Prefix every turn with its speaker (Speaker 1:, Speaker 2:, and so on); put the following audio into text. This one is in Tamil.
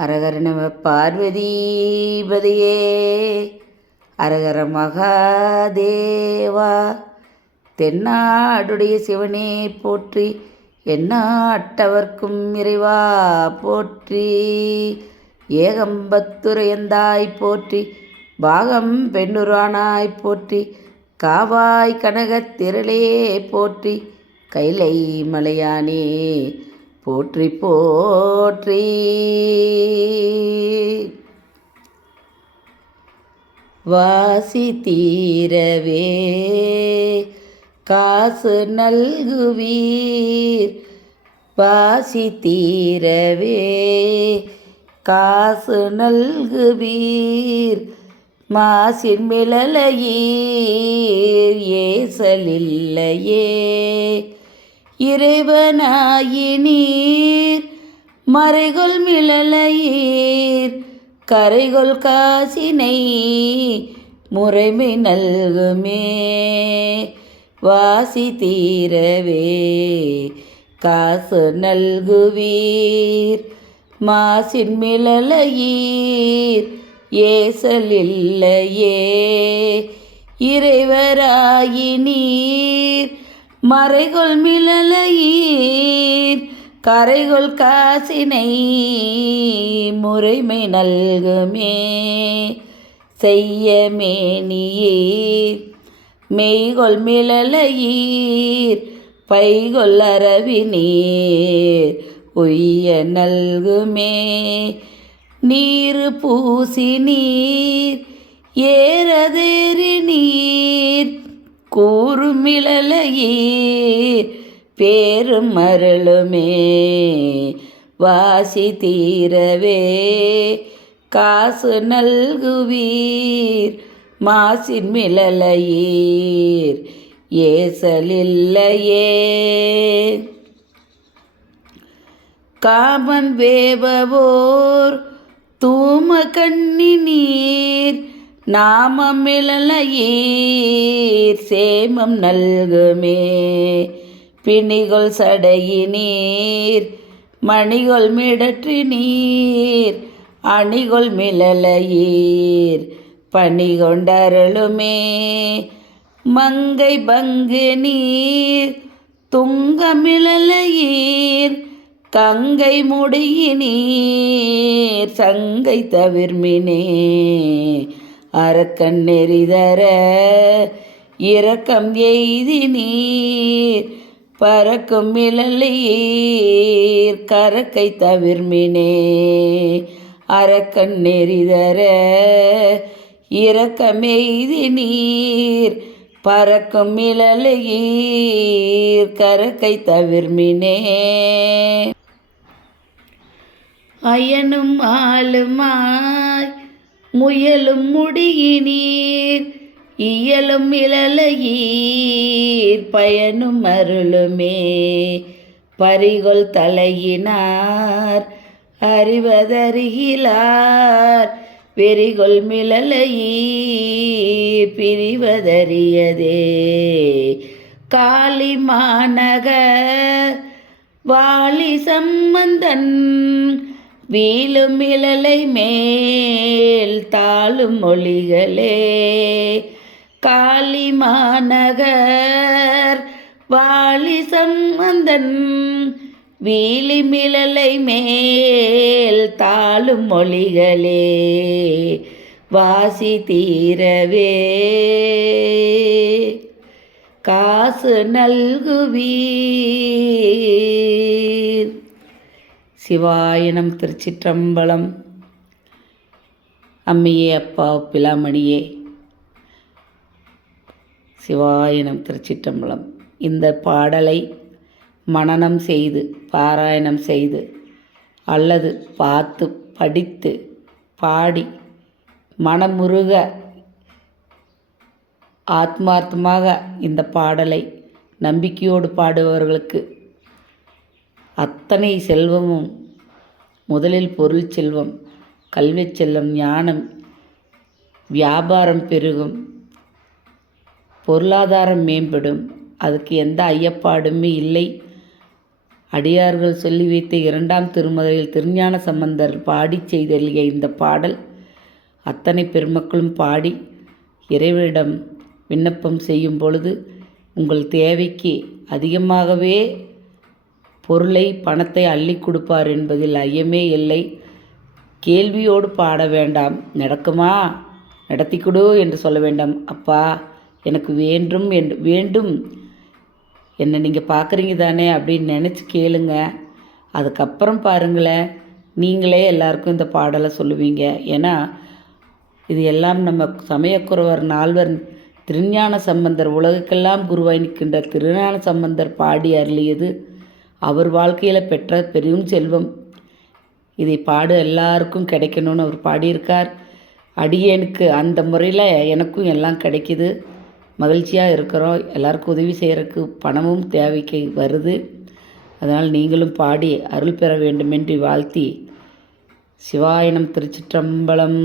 Speaker 1: அரகர நம பார்வதீபதியே அரகர மகாதேவா தென்னாடுடைய சிவனே போற்றி எந்நாட்டவர்க்கும் இறைவா போற்றி ஏகம்பத்துரையந்தாய் போற்றி பாகம் பெண்ணுரானாய் போற்றி காவாய் கனகத் திரளே போற்றி கைலை மலையானே போற்றி போற்றி. வாசி தீரவே காசு நல்குவீர். வாசி தீரவே காசு நல்குவீர். மாசின் மிளலையீர் ஏசலில்லையே இறைவனாயினீர். மறைகொள் மிளலையீர் கரைகொள் காசினை முறைமை நல்குமே. வாசி தீரவே காசு நல்குவீர். மாசின் மிளலையீர் ஏசலில்லையே இறைவராயினீர். மறைகொள் மிளலையீர் கரைகொள் காசினை முறைமை நல்குமே. செய்ய மேனியீர் மெய்கொள் மிளலையீர் பைகொள் அரவி நீர் உய்ய நல்குமே. நீர் பூசி நீர் ஏறதேறி நீர் கூறுமிழலையே பேரும் மருளுமே. வாசி தீரவே காசு நல்குவீர் மாசின் மிளலையீர் ஏசலில்லையே காமன் வேபவோர் தூம கண்ணி நீர் நாமம் இளலையீர் சேமம் நல்குமே. பிணிகொள் சடையினீர் மணிகொள் மிடற்றி நீர் அணிகொள் மிளலையீர் பணி கொண்டருளுமே மங்கை பங்கு நீர் துங்கமிழலையீர் கங்கை முடியினீர் சங்கை தவிர்மினே. அறக்கண் நெறிதர இரக்கம் எய்தி நீர் பறக்கும் மிழலையீர் கரக்கை தவிர்மினே. அரக்கன் நெறிதர இரக்கமெய்தி நீர் பறக்கும் மிழலையீர் கரக்கை தவிர்மினே. அயனும் ஆளுமா முயலும் முடியினீர் இயலும் இழலையீர் பயனும் அருளுமே. பரிகொள் தலையினார் அறிவதறிகிலார் பெரிகொள் மிளலையீர் பிரிவதறியதே. காளி மாநகர் வாலி சம்பந்தன் வீழும் இழலை மேல் தாழும் மொழிகளே. காளி மாநகர் வாலி சம்பந்தன் வீலி மிழலை மேல் தாழும் மொழிகளே. வாசி தீரவே. காசு நல்குவீர். சிவாயனம் திருச்சிற்றம்பலம். அம்மையே அப்பா பிலாமணியே. சிவாயனம் திருச்சிற்றம்பலம். இந்த பாடலை மனனம் செய்து பாராயணம் செய்து அல்லது பார்த்து படித்து பாடி மனமுருக ஆத்மார்த்தமாக இந்த பாடலை நம்பிக்கையோடு பாடுபவர்களுக்கு அத்தனை செல்வமும் முதலில் பொருள் செல்வம் கல்வி செல்லும் ஞானம் வியாபாரம் பெருகும். பொருளாதாரம் மேம்படும். அதுக்கு எந்த ஐயப்பாடுமே இல்லை. அடியார்கள் சொல்லி வைத்த இரண்டாம் திருமதையில் திருஞான சம்பந்தர் பாடிச் செய்தலிய இந்த பாடல் அத்தனை பெருமக்களும் பாடி இறைவனிடம் விண்ணப்பம் செய்யும் பொழுது உங்கள் தேவைக்கு அதிகமாகவே பொருளை பணத்தை அள்ளி கொடுப்பார் என்பதில் ஐயமே இல்லை. கேள்வியோடு பாட வேண்டாம். நடக்குமா? நடத்தி கொடு என்று சொல்ல வேண்டாம். அப்பா எனக்கு வேண்டும் என்று வேண்டும். என்னை நீங்கள் பார்க்குறீங்க தானே அப்படின்னு நினச்சி கேளுங்க. அதுக்கப்புறம் பாருங்களேன். நீங்களே எல்லாருக்கும் இந்த பாடலை சொல்லுவீங்க. ஏன்னா இது எல்லாம் நம்ம சமயக்குறவர் நால்வர் திருஞான சம்பந்தர் உலகுக்கெல்லாம் குருவாய் நிற்கின்ற திருஞான சம்பந்தர் பாடி அருளியது. அவர் வாழ்க்கையில் பெற்ற பெரும் செல்வம். இதை பாடு எல்லாருக்கும் கிடைக்கணும்னு அவர் பாடியிருக்கார். அடியேனுக்கு அந்த முறையில் எனக்கும் எல்லாம் கிடைக்கிது. மகிழ்ச்சியாக இருக்கிறோம். எல்லாருக்கும் உதவி செய்கிறதுக்கு பணமும் தேவைக்கு வருது. அதனால் நீங்களும் பாடி அருள் பெற வேண்டுமென்று வாழ்த்தி சிவாயனம் திருச்சிற்றம்பலம்.